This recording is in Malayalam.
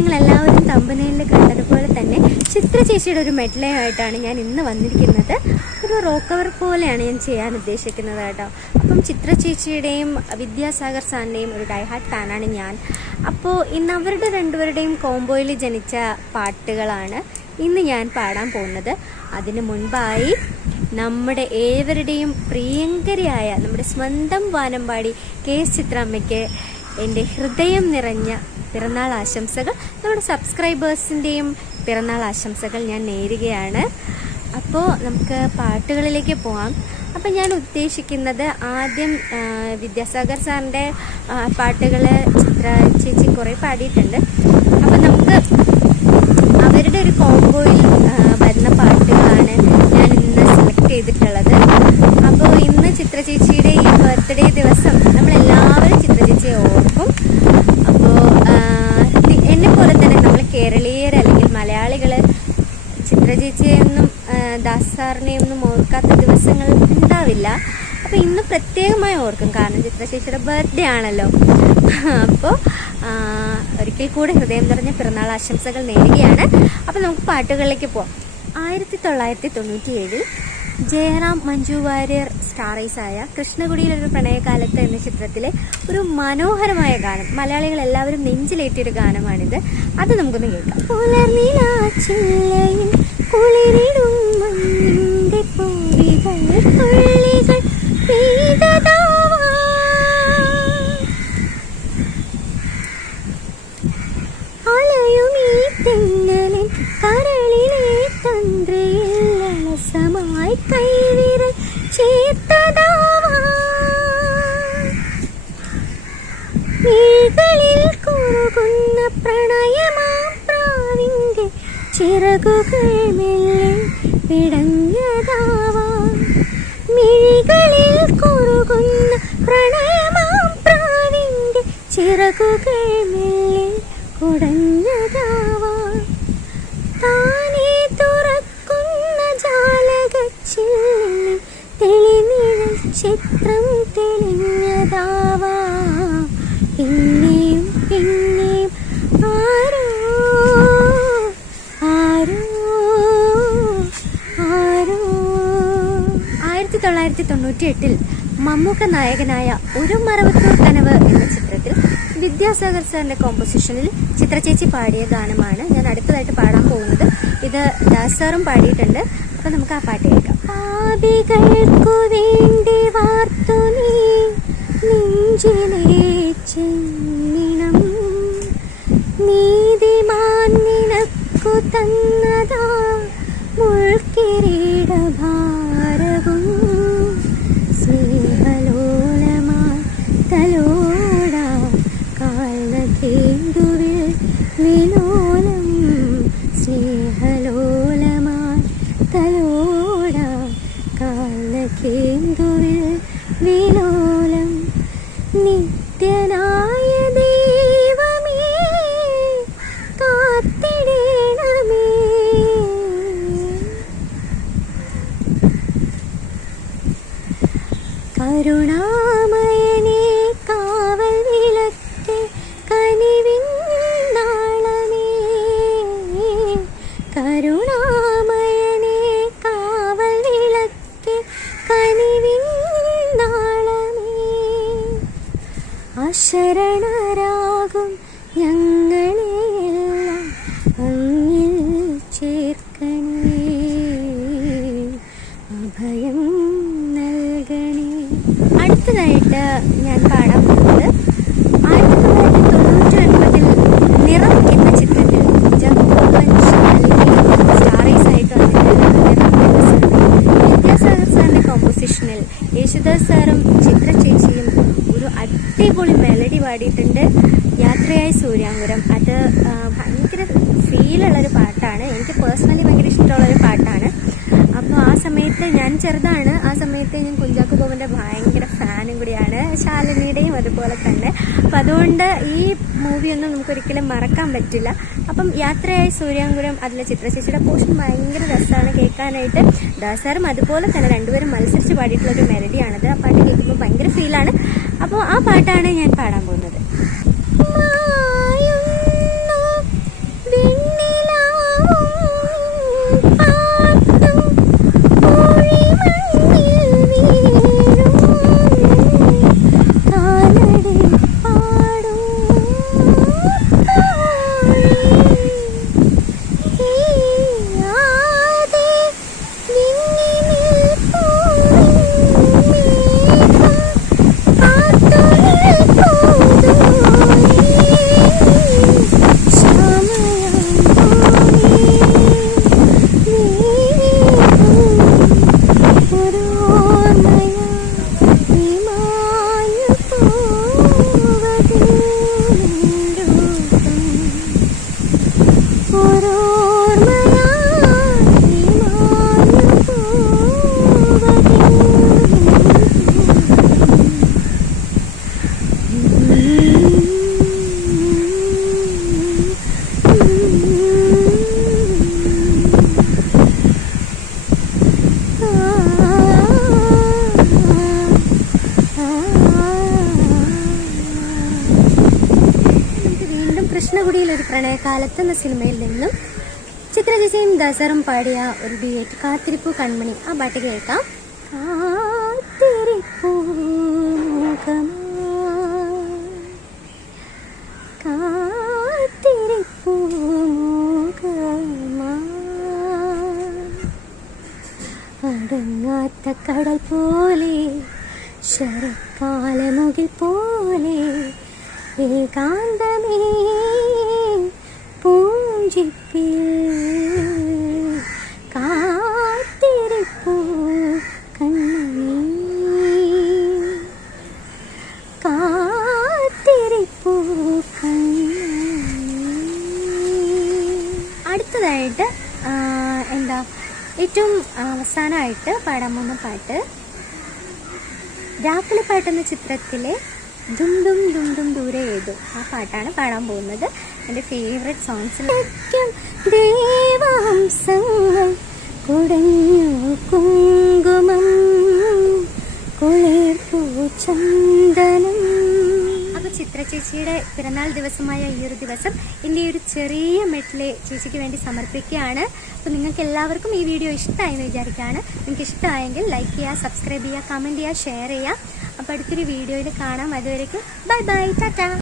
നിങ്ങളെല്ലാവരും തമ്പനയിൽ കണ്ടതുപോലെ തന്നെ ചിത്ര ചേച്ചിയുടെ ഒരു മെഡ്ലയായിട്ടാണ് ഞാൻ ഇന്ന് വന്നിരിക്കുന്നത്. ഒരു റോക്കവർ പോലെയാണ് ഞാൻ ചെയ്യാൻ ഉദ്ദേശിക്കുന്നത് കേട്ടോ. അപ്പം ചിത്ര ചേച്ചിയുടെയും വിദ്യാസാഗർ സാറിൻ്റെയും ഒരു ഡൈഹാർട്ട് ഫാനാണ് ഞാൻ. അപ്പോൾ ഇന്ന് അവരുടെ രണ്ടുപേരുടെയും കോംബോയിൽ ജനിച്ച പാട്ടുകളാണ് ഇന്ന് ഞാൻ പാടാൻ പോകുന്നത്. അതിനു മുൻപായി നമ്മുടെ ഏവരുടെയും പ്രിയങ്കരിയായ നമ്മുടെ സ്വന്തം വാനമ്പാടി KS ചിത്രാമ്മയ്ക്ക് എൻ്റെ ഹൃദയം നിറഞ്ഞ പിറന്നാൾ ആശംസകൾ, നമ്മുടെ സബ്സ്ക്രൈബേഴ്സിൻ്റെയും പിറന്നാൾ ആശംസകൾ ഞാൻ നേരുകയാണ്. അപ്പോൾ നമുക്ക് പാട്ടുകളിലേക്ക് പോകാം. അപ്പം ഞാൻ ഉദ്ദേശിക്കുന്നത് ആദ്യം വിദ്യാസാഗർ സാറിൻ്റെ പാട്ടുകൾ ചിത്ര ചേച്ചി കുറേ പാടിയിട്ടുണ്ട്. അപ്പം നമുക്ക് അവരുടെ ഒരു കോംബോയിൽ വരുന്ന പാട്ടുകളാണ് ഞാൻ ഇന്ന് സെലക്ട് ചെയ്തിട്ടുള്ളത്. അപ്പോൾ ഇന്ന് ചിത്ര ചേച്ചിയുടെ ഈ ബർത്ത്ഡേ ദിവസം നമ്മളെല്ലാവരും ചിത്ര ചേച്ചിയെ ഓർക്കും. അപ്പോൾ എന്നെ പോലെ തന്നെ നമ്മൾ കേരളീയർ അല്ലെങ്കിൽ മലയാളികൾ ചിത്ര ചേച്ചിയെയൊന്നും ദാസ് സാറിനെയൊന്നും ഓർക്കാത്ത ദിവസങ്ങൾ ഉണ്ടാവില്ല. അപ്പോൾ ഇന്ന് പ്രത്യേകമായി ഓർക്കും, കാരണം ചിത്ര ചേച്ചിയുടെ ബർത്ത്ഡേ ആണല്ലോ. അപ്പോൾ ഒരിക്കൽ കൂടെ ഹൃദയം നിറഞ്ഞ പിറന്നാൾ ആശംസകൾ നേരുകയാണ്. അപ്പോൾ നമുക്ക് പാട്ടുകളിലേക്ക് പോകാം. 1997 ജയറാം മഞ്ജു വാര്യർ സ്റ്റാറൈസായ കൃഷ്ണകുടിയിലൊരു പ്രണയകാലത്ത് എന്ന ചിത്രത്തിലെ ഒരു മനോഹരമായ ഗാനം, മലയാളികൾ എല്ലാവരും നെഞ്ചിലേറ്റിയൊരു ഗാനമാണിത്. അത് നമുക്കൊന്ന് കേൾക്കാം. കൈവിരൽ ചേർത്തതാവാളിൽ കുറുകുന്ന പ്രണയമാം പ്രാവിന്റെ ചിറകുകൾ മെല്ലെ പിടഞ്ഞതാവാ. മിഴികളിൽ കുറുകുന്ന പ്രണയമാം പ്രാവിന്റെ ചിറകുകൾ മെല്ലെ കുടഞ്ഞതാവാ. താനേ തുറക്കുന്ന ജാലകച്ചില്ലിൽ തെളിനിഴൽ ചിത്രം തെളിഞ്ഞതാവാ. പിന്നെയും പിന്നെയും ആരോ ആരോ ആരോ. 1998 മമ്മൂക്ക നായകനായ ഒരു മറവത്തൂർ കനവ് എന്ന ചിത്രത്തിൽ വിദ്യാസാഗർ സാറിന്റെ കോമ്പോസിഷനിൽ ചിത്ര ചേച്ചി പാടിയ ഗാനമാണ് ഞാൻ അടുത്തതായിട്ട് പാടാൻ പോകുന്നത്. ഇത് ദാസ് സാറും പാടിയിട്ടുണ്ട്. അപ്പൊ നമുക്ക് ആ പാട്ട് കേൾക്കാം. പാപികൾക്കു വേണ്ടി വാർത്തു നീ നെഞ്ചിലെ ചെന്നിനം, നീതിമാൻ നിനക്കു തന്നതാ മുൾക്കിരീട ഭാരവും. സ്നേഹലോലമായി തലോടാ കാൽനഖേന്ദുവിൽ വിലോലം. സ്നേഹലോലമായി തലോടാ കാൽനഖേന്ദുവിൽ വിലോലം. നിത്യനായ ദൈവമേ കാത്തിടേണമേ. കരുണാമയനേ കാവൽ വിളക്കേ കനിവിൻ നാളമേ. കരുണാമയനേ കാവൽ വിളക്കേ കനിവിൻ നാളമേ. അശരണരാകും ഞങ്ങളെയെല്ലാം അങ്ങിൽ ചേർക്കണേ, അഭയം നൽകണേ. അടുത്തതായിട്ട് ഞാൻ പാടാൻ പോകുന്നത് 1999 നിറം എന്ന ചിത്രത്തിൽ സ്റ്റാറൈസായിട്ട് വന്നിട്ടുള്ള നിറം എന്ന സിനിമ വിദ്യാസാഗർ സാറിന്റെ കോമ്പോസിഷനിൽ യേശുദാസ് സാറും ചിത്ര ചേച്ചിയും ഒരു അടിപൊളി മെലഡി പാടിയിട്ടുണ്ട്. യാത്രയായി സൂര്യാങ്കുരം. അത് ഭയങ്കര ഫീലുള്ളൊരു പാട്ടാണ്. എനിക്ക് പേഴ്സണലി ഭയങ്കര ഇഷ്ടമുള്ളൊരു പാട്ടാണ്. അപ്പോൾ ആ സമയത്ത് ഞാൻ ചെറുതാണ്, ആ സമയത്ത് ഞാൻ കുഞ്ചാക്കോ ബോബൻ്റെ ഭയങ്കര ഫാനും കൂടിയാണ്, ശാലിനിയുടെയും അതുപോലെ തന്നെ. അപ്പം അതുകൊണ്ട് ഈ മൂവിയൊന്നും നമുക്കൊരിക്കലും മറക്കാൻ പറ്റില്ല. അപ്പം യാത്രയായി സൂര്യാങ്കുരം അതിലെ ചിത്രശേഷിയുടെ പോർഷൻ ഭയങ്കര രസമാണ് കേൾക്കാനായിട്ട്. ദാസാറും അതുപോലെ തന്നെ രണ്ടുപേരും മത്സരിച്ച് പാടിയിട്ടുള്ളൊരു മെലഡിയാണത്. ആ പാട്ട് കേൾക്കുമ്പോൾ ഭയങ്കര ഫീലാണ്. അപ്പോൾ ആ പാട്ടാണ് ഞാൻ പാടാൻ പോകുന്നത്. കൃഷ്ണകുടിയിൽ ഒരു പ്രണയകാലത്ത് എന്ന സിനിമയിൽ നിന്നും ചിത്ര ചേച്ചിയും ദസറും പാടിയ ഒരു ഡ്യുവറ്റ് കാത്തിരിപ്പു കൺമണി, ആ പാട്ട് കേൾക്കാം. കാത്തിരിപ്പൂ കാത്തിരിപ്പൂ അടങ്ങാത്ത കടൽ പോലെ ശരത്കാലമുകിൽ പോലെ ഏകാന്തമേ പൂഞ്ചിപ്പിൽ കാത്തിരിപ്പൂ കണ്ണനേ കാത്തിരിപ്പൂ കണ്ണനേ. അടുത്തതായിട്ട് ഏറ്റവും അവസാനമായിട്ട് പാടാൻ പോകുന്ന പാട്ട് രാക്കിളിപ്പാട്ട് എന്ന ചിത്രത്തിലെ ദും ദും ദും ദും ദൂരെ ഏതോ, ആ പാട്ടാണ് പാടാൻ പോകുന്നത്. എൻ്റെ ഫേവറേറ്റ് സോങ്സിൽ ദേവഹംസങ്ങൾ കുടഞ്ഞു കുങ്കുമം കുളിർപ്പൂ ചന്ദനം. അപ്പോൾ ചിത്ര ചേച്ചിയുടെ പിറന്നാൾ ദിവസമായ ഈ ഒരു ദിവസം എൻ്റെ ഒരു ചെറിയ മെഡ്ലേ ചേച്ചിക്ക് വേണ്ടി സമർപ്പിക്കുകയാണ്. അപ്പോൾ നിങ്ങൾക്ക് എല്ലാവർക്കും ഈ വീഡിയോ ഇഷ്ടമായെന്ന് വിചാരിക്കുകയാണ്. നിങ്ങൾക്ക് ഇഷ്ടമായെങ്കിൽ ലൈക്ക് ചെയ്യുക, സബ്സ്ക്രൈബ് ചെയ്യുക, കമൻറ്റ് ചെയ്യുക, ഷെയർ ചെയ്യുക. അപ്പോൾ അടുത്തൊരു വീഡിയോയിൽ കാണാം. അതുവരേക്കും ബൈ ബൈ, ടാറ്റാ.